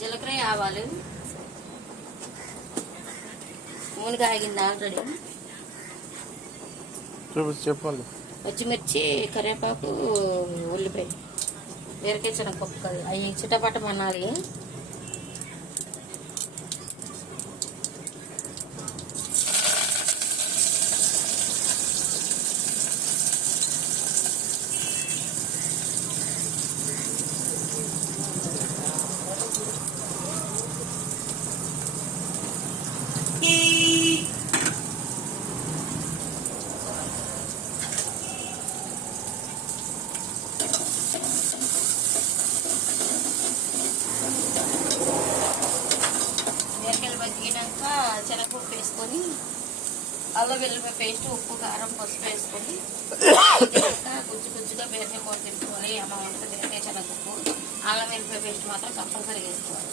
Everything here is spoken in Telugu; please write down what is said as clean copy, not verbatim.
జీలకర్ర ఆవాలు నూనె ఆగింది ఆల్రెడీ. చెప్పండి. పచ్చిమిర్చి, కరివేపాకు, ఉల్లిపాయ, బీరకాయ, శనగపప్పు అవి చిటపటం అనాలి. బీరకాయలు బతికినాక శనగపప్పు వేసుకొని అల్లం వెల్లుల్లిపాయ పేస్ట్, ఉప్పు, కారం, పసుపు వేసుకొని గుజ్జు గుజ్జుగా బీరకాయ కూర తిప్పుకోవాలి. అమౌంట్ బీరకాయ, శనగపప్పు, అల్లం వెల్లుల్లిపాయ పేస్ట్ మాత్రం కంపల్సరీ వేసుకోవాలి.